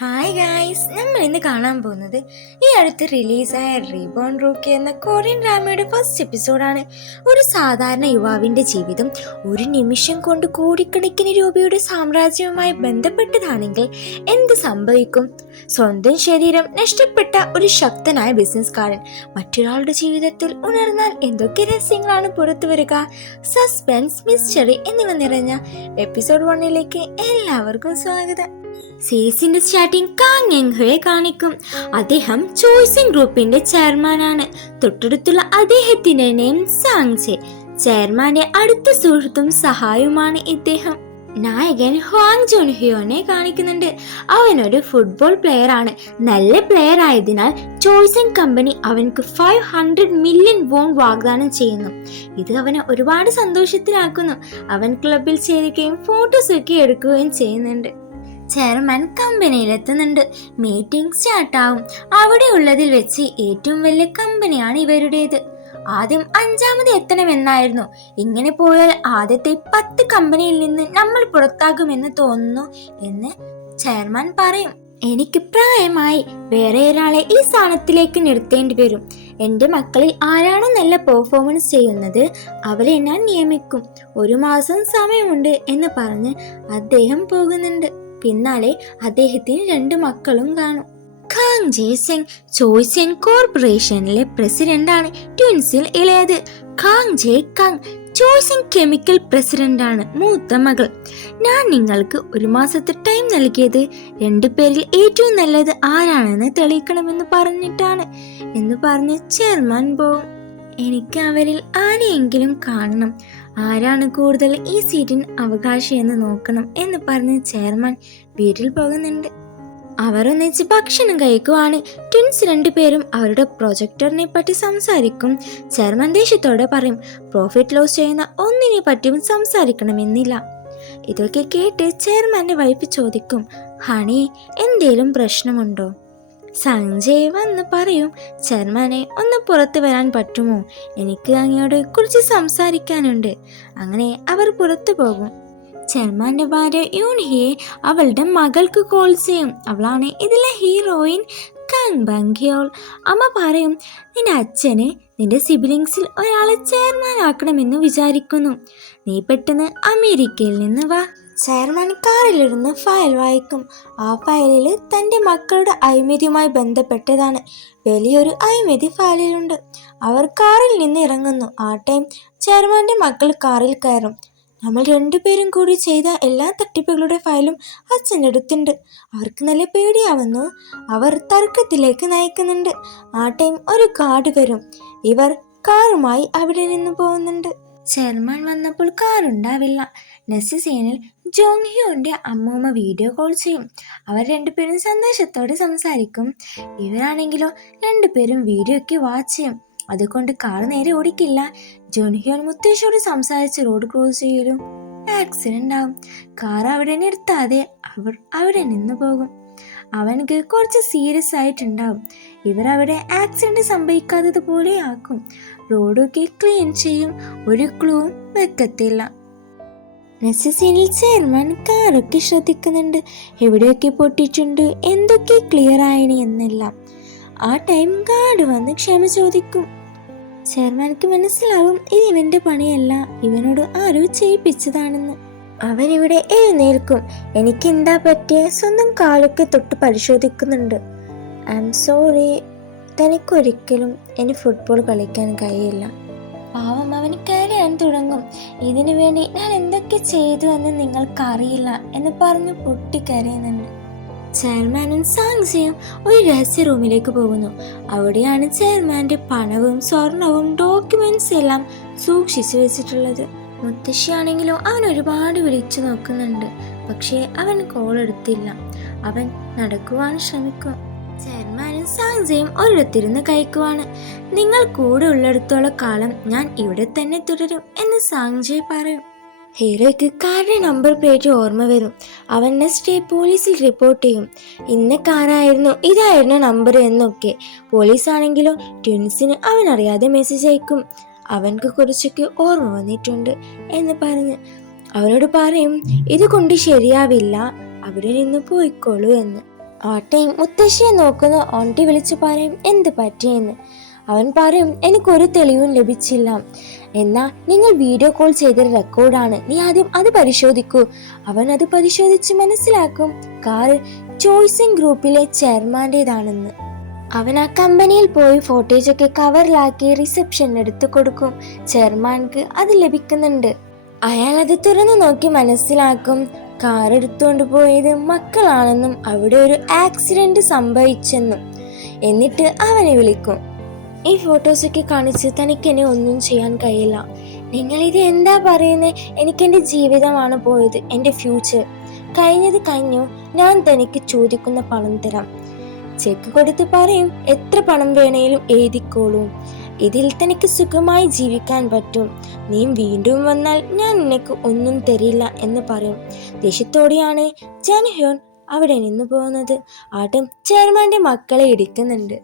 Hi guys, നമ്മൾ ഇന്ന് കാണാൻ പോകുന്നത് ഈ അടുത്ത് റിലീസായ റീബോൺ റൂക്കി എന്ന കൊറിയൻ ഡ്രാമയുടെ ഫസ്റ്റ് എപ്പിസോഡാണ്. ഒരു സാധാരണ യുവാവിൻ്റെ ജീവിതം ഒരു നിമിഷം കൊണ്ട് കോടിക്കണക്കിന് രൂപയുടെ സാമ്രാജ്യവുമായി ബന്ധപ്പെട്ടതാണെങ്കിൽ എന്ത് സംഭവിക്കും? സ്വന്തം ശരീരം നഷ്ടപ്പെട്ട ഒരു ശക്തനായ ബിസിനസ്സുകാരൻ മറ്റൊരാളുടെ ജീവിതത്തിൽ ഉണർന്നാൽ എന്തൊക്കെ രഹസ്യങ്ങളാണ് പുറത്തു വരിക? സസ്പെൻസ്, മിസ്റ്ററി എന്നിവ നിറഞ്ഞ എപ്പിസോഡ് 1 എല്ലാവർക്കും സ്വാഗതം. സീരീസിന്റെ സ്റ്റാർട്ടിംഗ് കാങ് യെങ് ഹോയെ കാണിക്കും. അദ്ദേഹം ചോയ്സിംഗ് ഗ്രൂപ്പിന്റെ ചെയർമാനാണ്. തൊട്ടടുത്തുള്ള അദ്ദേഹത്തിന്റെ നെയിം സാങ് ചെ. ചെയർമാന്റെ അടുത്ത സുഹൃത്തും സഹായവുമാണ് ഇദ്ദേഹം. നായകൻ ഹ്വാങ് ജോൺ ഹ്യോനെ കാണിക്കുന്നുണ്ട്. അവനൊരു ഫുട്ബോൾ പ്ലെയർ ആണ്. നല്ല പ്ലെയർ ആയതിനാൽ ചോയ്സിംഗ് കമ്പനി അവനക്ക് 500 മില്യൺ വോൺ വാഗ്ദാനം ചെയ്യുന്നു. ഇത് അവനെ ഒരുപാട് സന്തോഷത്തിലാക്കുന്നു. അവൻ ക്ലബിൽ ചേരുകയും ഫോട്ടോസ് ഒക്കെ എടുക്കുകയും ചെയ്യുന്നുണ്ട്. ചെയർമാൻ കമ്പനിയിലെത്തുന്നുണ്ട്. മീറ്റിംഗ് സ്റ്റാർട്ടാവും. അവിടെ ഉള്ളതിൽ വെച്ച് ഏറ്റവും വലിയ കമ്പനിയാണ് ഇവരുടേത്. ആദ്യം 5ാമത് എത്തണമെന്നായിരുന്നു. ഇങ്ങനെ പോയാൽ ആദ്യത്തെ 10 കമ്പനിയിൽ നിന്ന് നമ്മൾ പുറത്താകുമെന്ന് തോന്നുന്നു എന്ന് ചെയർമാൻ പറയും. എനിക്ക് പ്രായമായി, വേറെ ഒരാളെ ഈ സ്ഥാനത്തിലേക്ക് നിർത്തേണ്ടി വരും. എൻ്റെ മക്കളിൽ ആരാണോ നല്ല പെർഫോമൻസ് ചെയ്യുന്നത് അവരെ ഞാൻ നിയമിക്കും. 1 മാസം സമയമുണ്ട് എന്ന് പറഞ്ഞ് അദ്ദേഹം പോകുന്നുണ്ട്. പിന്നാലെ അദ്ദേഹത്തിന് 2 മക്കളും കാണും. കാങ് ജെ സെങ് ചോയ്സിംഗ് കോർപ്പറേഷനിലെ പ്രസിഡന്റാണ്. ട്വിൻസിൽ ഇളയത് കാങ് ജെ കാങ് ചോയ്സിംഗ് കെമിക്കൽ പ്രസിഡന്റാണ്. മൂത്ത മകൾ. ഞാൻ നിങ്ങൾക്ക് 1 മാസത്തെ ടൈം നൽകിയത് 2 പേരിൽ ഏറ്റവും നല്ലത് ആരാണെന്ന് തെളിയിക്കണമെന്ന് പറഞ്ഞിട്ടാണ് എന്ന് പറഞ്ഞ് ചെയർമാൻ പോകും. എനിക്ക് അവരിൽ ആരെയെങ്കിലും കാണണം. ആരാണ് കൂടുതൽ ഈ സീറ്റിന് അവകാശി എന്ന് നോക്കണം എന്ന് പറഞ്ഞ് ചെയർമാൻ വീട്ടിൽ പോകുന്നുണ്ട്. അവർ ഒന്നിച്ച് ഭക്ഷണം കഴിക്കുവാണ്. ട്വിൻസ് 2 പേരും അവരുടെ പ്രൊജക്ടറിനെ പറ്റി സംസാരിക്കും. ചെയർമാൻ ദേഷ്യത്തോടെ പറയും, പ്രോഫിറ്റ് ലോസ് ചെയ്യുന്ന ഒന്നിനെ പറ്റിയും സംസാരിക്കണമെന്നില്ല. ഇതൊക്കെ കേട്ട് ചെയർമാന്റെ വൈഫ് ചോദിക്കും, ഹണി, എന്തേലും പ്രശ്നമുണ്ടോ? സഞ്ജയ് വന്ന് പറയും, ചെയർമാനെ ഒന്ന് പുറത്തു വരാൻ പറ്റുമോ? എനിക്ക് അങ്ങയോട് കുറച്ച് സംസാരിക്കാനുണ്ട്. അങ്ങനെ അവർ പുറത്തു പോകും. ചെയർമാന്റെ ഭാര്യ യൂൻഹിയെ അവളുടെ മകൾക്ക് കോൾ ചെയ്യും. അവളാണ് ഇതിലെ ഹീറോയിൻ കാങ് ബംഗ്യോൾ. അമ്മ പറയും, നിന്റെ അച്ഛന് നിന്റെ സിബിലിങ്സിൽ ഒരാളെ ചെയർമാൻ ആക്കണമെന്ന് വിചാരിക്കുന്നു. നീ പെട്ടെന്ന് അമേരിക്കയിൽ നിന്ന് വാ. ചെയർമാൻ കാറിലിരുന്ന് ഫയൽ വായിക്കും. ആ ഫയലിൽ തൻ്റെ മക്കളുടെ അഴിമതിയുമായി ബന്ധപ്പെട്ടതാണ്. വലിയൊരു അഴിമതി ഫയലിലുണ്ട്. അവർ കാറിൽ നിന്ന് ഇറങ്ങുന്നു. ആ ടൈം ചെയർമാൻ്റെ മക്കൾ കാറിൽ കയറും. നമ്മൾ 2 പേരും കൂടി ചെയ്ത എല്ലാ തട്ടിപ്പുകളുടെ ഫയലും അച്ഛൻ്റെ അടുത്തുണ്ട്. അവർക്ക് നല്ല പേടിയാവുന്നു. അവർ തർക്കത്തിലേക്ക് നയിക്കുന്നുണ്ട്. ആ ടൈം ഒരു ഗാർഡ് വരും. ഇവർ കാറുമായി അവിടെ നിന്ന് പോകുന്നുണ്ട്. ചെയർമാൻ വന്നപ്പോൾ കാറുണ്ടാവില്ല. നെക്സ്റ്റ് സീനിൽ ജോങ് ഹ്യോന്റെ അമ്മൂമ്മ വീഡിയോ കോൾ ചെയ്യും. അവർ 2 പേരും സന്തോഷത്തോടെ സംസാരിക്കും. ഇവരാണെങ്കിലോ 2 പേരും വീഡിയോ ഒക്കെ വാച്ച് ചെയ്യും. അതുകൊണ്ട് കാർ നേരെ ഓടിക്കില്ല. ജോങ് ഹ്യോൻ മുത്തശ്ശിയോട് സംസാരിച്ച് റോഡ് ക്രോസ് ചെയ്യലും ആക്സിഡന്റ് ആവും. കാർ അവിടെ നിർത്താതെ അവർ അവിടെ നിന്ന് പോകും. അവനക്ക് കുറച്ച് സീരിയസ് ആയിട്ടുണ്ടാവും. ഇവർ അവിടെ ആക്സിഡന്റ് സംഭവിക്കാത്തതുപോലെ ആക്കും. റോഡൊക്കെ ക്ലീൻ ചെയ്യും. ഒരു ക്ലൂവും വെക്കത്തില്ല. നെക്സ്റ്റ് സീനിൽ ചെയർമാൻ കാറൊക്കെ ശ്രദ്ധിക്കുന്നുണ്ട്. എവിടെയൊക്കെ പൊട്ടിയിട്ടുണ്ട്, എന്തൊക്കെ ക്ലിയർ ആയണി എന്നെല്ലാം. ആ ടൈം ഗാർഡ് വന്ന് ക്ഷമ ചോദിക്കും. ചെയർമാൻക്ക് മനസ്സിലാവും ഇത് ഇവന്റെ പണിയല്ല, ഇവനോട് ആരോ ചെയ്യിപ്പിച്ചതാണെന്ന്. അവനിവിടെ എഴുന്നേൽക്കും. എനിക്ക് എന്താ പറ്റിയ? സ്വന്തം കാലൊക്കെ തൊട്ട് പരിശോധിക്കുന്നുണ്ട്. ഐ എം സോറി, തനിക്കൊരിക്കലും ഇനി ഫുട്ബോൾ കളിക്കാൻ കഴിയില്ല. പാവം അവൻ കരയാൻ തുടങ്ങും. ഇതിനു വേണ്ടി ഞാൻ എന്തൊക്കെ ചെയ്തു എന്ന് നിങ്ങൾക്കറിയില്ല എന്ന് പറഞ്ഞ് പൊട്ടിക്കരയുന്നുണ്ട്. ചെയർമാനും സാങ്സിയും ഒരു രഹസ്യ റൂമിലേക്ക് പോകുന്നു. അവിടെയാണ് ചെയർമാന്റെ പണവും സ്വർണവും ഡോക്യുമെന്റ്സ് എല്ലാം സൂക്ഷിച്ചു വെച്ചിട്ടുള്ളത്. മുത്തശ്ശിയാണെങ്കിലോ അവൻ ഒരുപാട് വിളിച്ചു നോക്കുന്നുണ്ട്. പക്ഷേ അവൻ കോൾ എടുത്തില്ല. അവൻ നടക്കുവാൻ ശ്രമിക്കും. ചെയർമാനും സാങ്സയും ഒരിടത്തിരുന്ന് കഴിക്കുവാണ്. നിങ്ങൾ കൂടെ ഉള്ളിടത്തോളം കാലം ഞാൻ ഇവിടെ തന്നെ തുടരും എന്ന് സാങ്ജയ് പറയും. ഹീറോയ്ക്ക് കാറിന്റെ നമ്പർ പ്ലേറ്റ് ഓർമ്മ വരും. അവൻ നെക്സ്റ്റ് ഡേ പോലീസിൽ റിപ്പോർട്ട് ചെയ്യും. ഇന്ന കാറായിരുന്നു, ഇതായിരുന്നു നമ്പർ എന്നൊക്കെ. പോലീസാണെങ്കിലോ ട്വിൻസിന് അവനറിയാതെ മെസ്സേജ് അയക്കും. അവൻക്ക് കുറച്ചൊക്കെ ഓർമ്മ വന്നിട്ടുണ്ട് എന്ന് പറഞ്ഞ് അവനോട് പറയും, ഇത് കൊണ്ട് ശരിയാവില്ല, അവിടെ നിന്ന് പോയിക്കോളൂ എന്ന്. ആ ടൈം മുത്തശ്ശിയെ നോക്കുന്ന ഓണ്ടി വിളിച്ചു പറയും എന്ത് പറ്റിയെന്ന്. അവൻ പറയും എനിക്കൊരു തെളിവും ലഭിച്ചില്ല. എന്നാ നിങ്ങൾ വീഡിയോ കോൾ ചെയ്തൊരു റെക്കോർഡാണ്, നീ ആദ്യം അത് പരിശോധിക്കൂ. അവൻ അത് പരിശോധിച്ച് മനസ്സിലാക്കും കാർ ചോയ്സിംഗ് ഗ്രൂപ്പിലെ ചെയർമാൻ്റെതാണെന്ന്. അവൻ ആ കമ്പനിയിൽ പോയി ഫോട്ടേജൊക്കെ കവറിലാക്കി റിസപ്ഷൻ എടുത്തു കൊടുക്കും. ചെയർമാൻക്ക് അത് ലഭിക്കുന്നുണ്ട്. അയാൾ അത് തുറന്നു നോക്കി മനസ്സിലാക്കും കാർ എടുത്തുകൊണ്ട് പോയത് മക്കളാണെന്നും അവിടെ ഒരു ആക്സിഡന്റ് സംഭവിച്ചെന്നും. എന്നിട്ട് അവനെ വിളിക്കും. ഈ ഫോട്ടോസൊക്കെ കാണിച്ച് തനിക്കെന്നെ ഒന്നും ചെയ്യാൻ കഴിയില്ല. നിങ്ങൾ ഇത് എന്താ പറയുന്നത്? എനിക്കെൻ്റെ ജീവിതമാണ് പോയത്, എൻ്റെ ഫ്യൂച്ചർ കഴിഞ്ഞത് കഴിഞ്ഞു. ഞാൻ തനിക്ക് ചോദിക്കുന്ന പണം തരാം. ചെക്ക് കൊടുത്ത് പറയും എത്ര പണം വേണേലും എഴുതിക്കോളൂ, ഇതിൽ തനിക്ക് സുഖമായി ജീവിക്കാൻ പറ്റും. നീ വീണ്ടും വന്നാൽ ഞാൻ നിനക്ക് ഒന്നും തരില്ല എന്ന് പറയും. ദേഷ്യത്തോടെയാണ് ജൻഹ്യോൻ അവിടെ നിന്ന് പോകുന്നത്. ആട്ടും ചെയർമാന്റെ മക്കളെ ഇടിക്കുന്നുണ്ട്.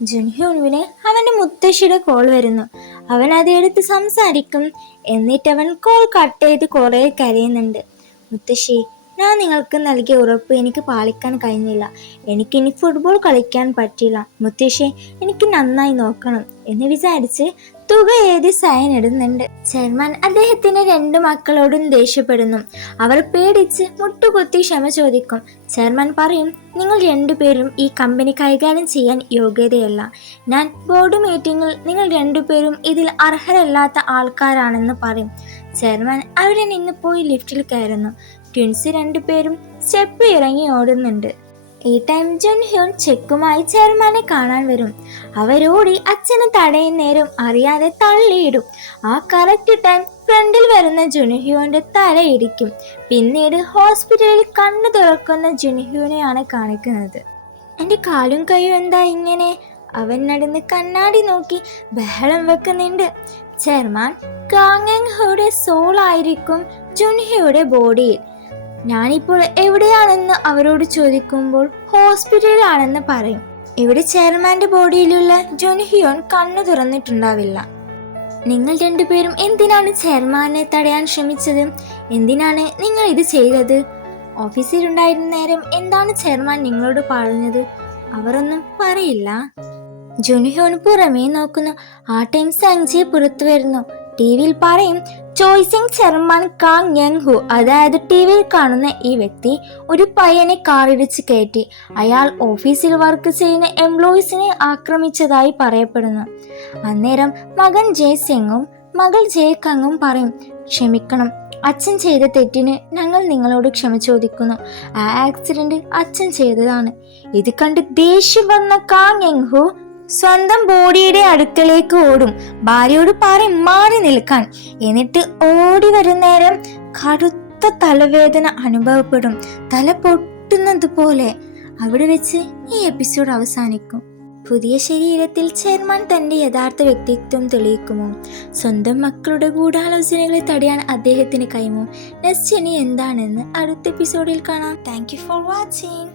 ജുൻഹ്യോനുവിന് അവന്റെ മുത്തശ്ശിയുടെ കോൾ വരുന്നു. അവൻ അത് എടുത്ത് സംസാരിക്കും. എന്നിട്ട് അവൻ കോൾ കട്ട് ചെയ്ത് കുറെ കരയുന്നുണ്ട്. മുത്തശ്ശി, ഞാൻ നിങ്ങൾക്ക് നൽകിയ ഉറപ്പ് എനിക്ക് പാലിക്കാൻ കഴിഞ്ഞില്ല. എനിക്കിനി ഫുട്ബോൾ കളിക്കാൻ പറ്റില്ല. മുത്തശ്ശി, എനിക്ക് നന്നായി നോക്കണം എന്ന് വിചാരിച്ച് തുക എഴുതി സൈൻ ഇടുന്നുണ്ട്. ചെയർമാൻ അദ്ദേഹത്തിന്റെ 2 മക്കളോടും ദേഷ്യപ്പെടുന്നു. അവർ പേടിച്ച് മുട്ടുകുത്തി ക്ഷമ ചോദിക്കും. ചെയർമാൻ പറയും നിങ്ങൾ 2 പേരും ഈ കമ്പനി കൈകാര്യം ചെയ്യാൻ യോഗ്യതയല്ല. ഞാൻ ബോർഡ് മീറ്റിംഗിൽ നിങ്ങൾ 2 പേരും ഇതിൽ അർഹരല്ലാത്ത ആൾക്കാരാണെന്ന് പറയും. ചെയർമാൻ അവിടെ നിന്ന് പോയി ലിഫ്റ്റിൽ കയറുന്നു. ട്വിൻസ് 2 പേരും സ്റ്റെപ്പ് ഇറങ്ങി ഓടുന്നുണ്ട്. ഈ ടൈം ജുൻഹ്യോൻ ചെക്കുമായി ചെയർമാനെ കാണാൻ വരും. അവരോടി അച്ഛനെ തടയുന്നേരം അറിയാതെ തള്ളിയിടും. ആ കറക്റ്റ് ടൈം ഫ്രണ്ടിൽ വരുന്ന ജുൻഹ്യോന്റെ തല ഇടിക്കും. പിന്നീട് ഹോസ്പിറ്റലിൽ കണ്ണു തുറക്കുന്ന ജുൻഹ്യോനെയാണ് കാണിക്കുന്നത്. എൻ്റെ കാലും കൈയും എന്താ ഇങ്ങനെ? അവൻ നടന്ന് കണ്ണാടി നോക്കി ബഹളം വെക്കുന്നുണ്ട്. ചെയർമാൻ കാങ് എങ് ഹോയുടെ സോൾ ആയിരിക്കും ജുൻഹ്യോയുടെ ബോഡിയിൽ. ഞാനിപ്പോൾ എവിടെയാണെന്ന് അവരോട് ചോദിക്കുമ്പോൾ ഹോസ്പിറ്റലിലാണെന്ന് പറയും. ഇവിടെ ചെയർമാന്റെ ബോഡിയിലുള്ള ജുൻഹ്യോൻ കണ്ണു തുറന്നിട്ടുണ്ടാവില്ല. നിങ്ങൾ 2 പേരും എന്തിനാണ് ചെയർമാനെ തടയാൻ ശ്രമിച്ചത്? എന്തിനാണ് നിങ്ങൾ ഇത് ചെയ്തത്? ഓഫീസിലുണ്ടായിരുന്ന നേരം എന്താണ് ചെയർമാൻ നിങ്ങളോട് പറഞ്ഞത്? അവരൊന്നും പറയില്ല. ജുൻഹ്യോൻ പുറമേ നോക്കുന്നു. ആ ടൈം സഞ്ജയ് പുറത്തു വരുന്നു. ടിവിയിൽ പറയും ചോയ്സിംഗ് ചെയർമാൻ കാങ് യങ് ഹു, അതായത് ടിവിയിൽ കാണുന്ന ഈ വ്യക്തി ഒരു പയ്യനെ കാറിടിച്ച് കയറ്റി. അയാൾ ഓഫീസിൽ വർക്ക് ചെയ്യുന്ന എംപ്ലോയീസിനെ ആക്രമിച്ചതായി പറയപ്പെടുന്നു. അന്നേരം മകൻ ജയ് സിംഗും മകൾ ജയ് കങ്ങും പറയും ക്ഷമിക്കണം, അച്ഛൻ ചെയ്ത തെറ്റിന് ഞങ്ങൾ നിങ്ങളോട് ക്ഷമ ചോദിക്കുന്നു. ആ ആക്സിഡന്റ് അച്ഛൻ ചെയ്തതാണ്. ഇത് കണ്ട് ദേഷ്യം വന്ന കാങ് യങ് ഹു സ്വന്തം ബോഡിയുടെ അടുക്കലേക്ക് ഓടും. ഭാര്യയോട് പറയും മാറി നിൽക്കാൻ. എന്നിട്ട് ഓടി വരുന്നേരം കടുത്ത തലവേദന അനുഭവപ്പെടും, തല പൊട്ടുന്നത് പോലെ. അവിടെ വെച്ച് ഈ എപ്പിസോഡ് അവസാനിക്കും. പുതിയ ശരീരത്തിൽ ചെയർമാൻ തന്റെ യഥാർത്ഥ വ്യക്തിത്വം തെളിയിക്കുമോ? സ്വന്തം മക്കളുടെ ഗൂഢാലോചനകളെ തടയാൻ അദ്ദേഹത്തിന് കഴിയുമോ? നെക്സ്റ്റ് ഇനി എന്താണെന്ന് അടുത്ത എപ്പിസോഡിൽ കാണാം. Thank you for watching.